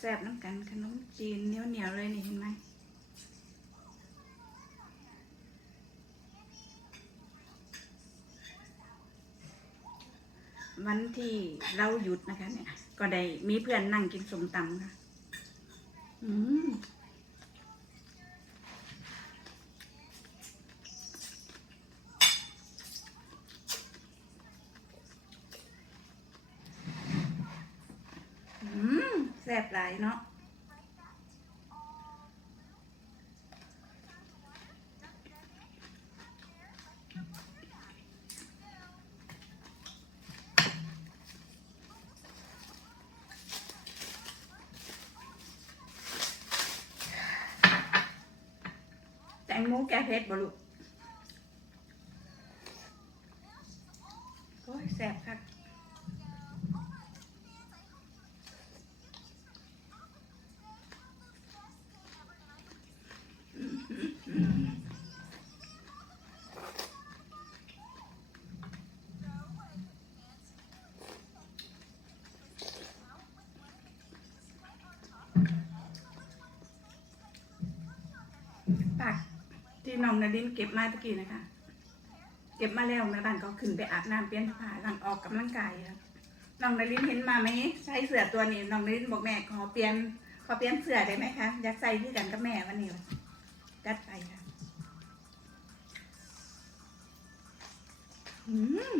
แซ่บๆน้ำกันขนมจีนเหนียวเหนียวๆเลยนี่เห็นไหมวันที่เราหยุดนะคะเนี่ย ก็ได้มีเพื่อนนั่งกินสมตำค่ะ อืม เนาะแตงโมแกงเผ็ดบ่ลูก ที่น้องนาดินเก็บมาตะกี้นะคะ เก็บมาแล้วแม่บ้านก็ขึ้นไปอาบน้ำเปลี่ยนผ้าหลังออกกำลังกายครับน้องนาดินเห็นมาไหมใส่เสื้อตัวนี้น้องนาดินบอกแม่ขอเปลี่ยนขอเปลี่ยนเสื้อได้ไหมคะอยากใส่ที่กันกับแม่วันนี้จัดไปค่ะ อืม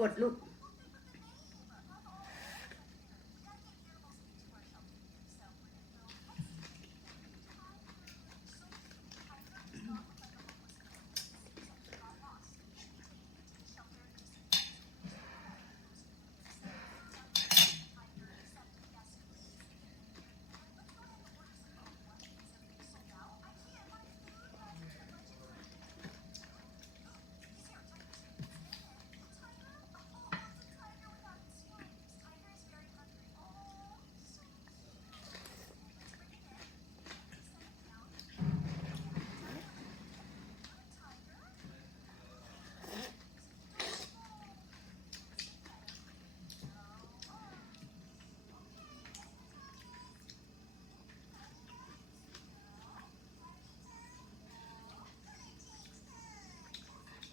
กดลูก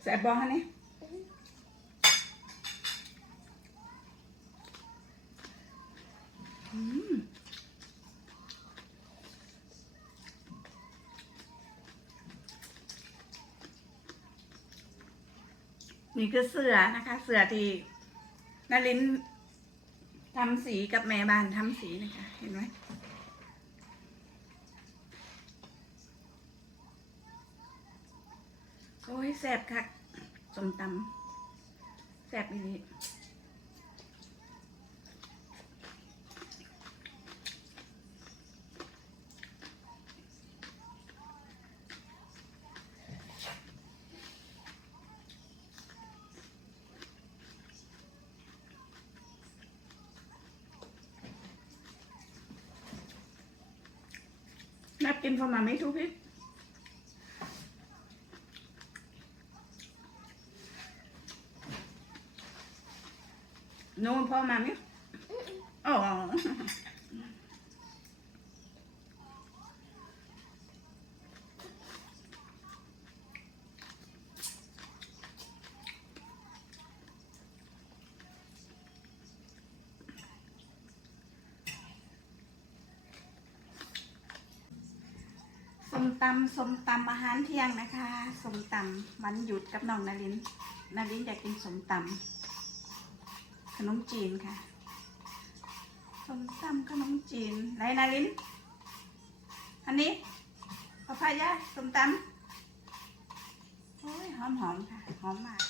สบบอฮะนี่นี่คือเสือนะคะ เสือที่นารินทำสีกับแม่บ้านทำสีนะคะ เห็นไหมโอ้ยแสบคัก สมตำแสบอีนี้นับกินพอมาไม่ทุกพิ นู่นพ่อมาไหมอ๋อส้มตำส้มตำอาหารเที่ยงนะคะส้มตำวันหยุดกับน้องนารินนารินอยากกินส้มตำ ขนมจีนค่ะส้มตำขนมจีนไหนนาลินอันนี้พอพายาส้มตำโอ้ยหอมหอมค่ะ หอมมาก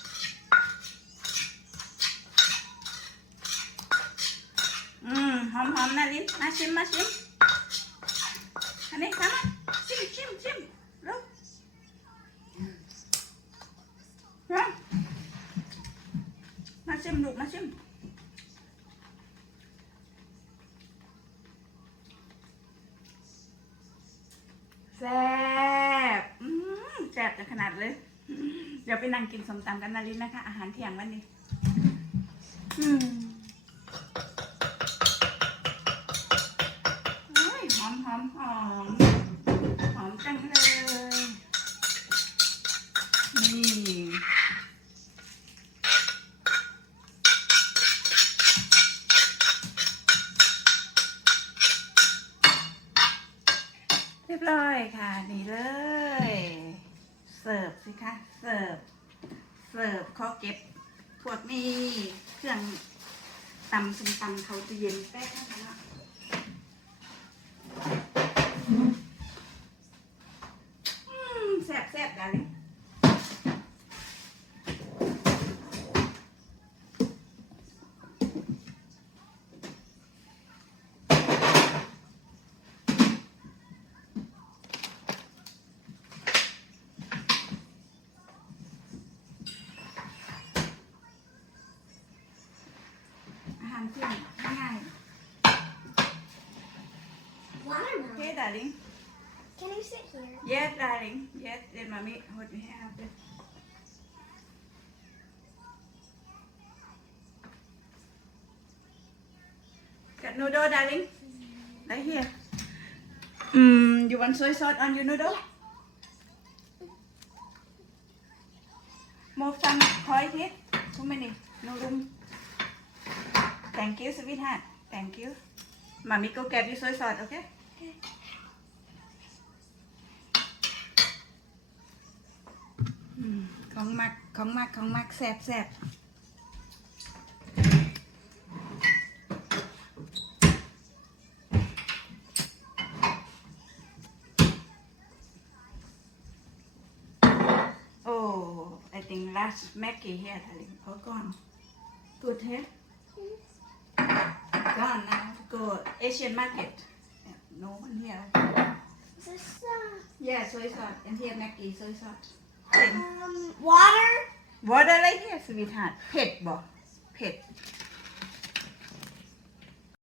อืมหอมหอมนะลิ้นมาชิมมาชิมอันนี้ทำ ชิมแซ่บอืมแซ่บจนขนาดเลย เดี๋ยวไปนั่งกินสมตำกันนาลินนะคะ อาหารเที่ยงวันนี้ สิร์ฟสิคะเสิร์ฟเสิร์ฟข้อเก็บพวกนี้เครื่องตำส้มตำเขาจะเย็นแป๊บนะคะ อาหารเที่ยงง่ายๆ โอ Watermelon. เค darling Can I sit here? yes darling yes let mommy hold me up there. Got noodle, darling? Right here. Mm, you want soy sauce on your noodle? More fun, koi here. Too many. No room. Thank you, sweetheart. Thank you. Mommy go get you soy sauce, okay? Okay. อืมของมักของมักของมักแซ่บแซ่บโอ้ I think last Maggie here darling all gone good head gone now go Asian market Yeah, no one here Is this uh, yeah soy sauce and here Maggie soy sauce um water? Water อะไร here sweetheart เผ็ดบ่เผ็ด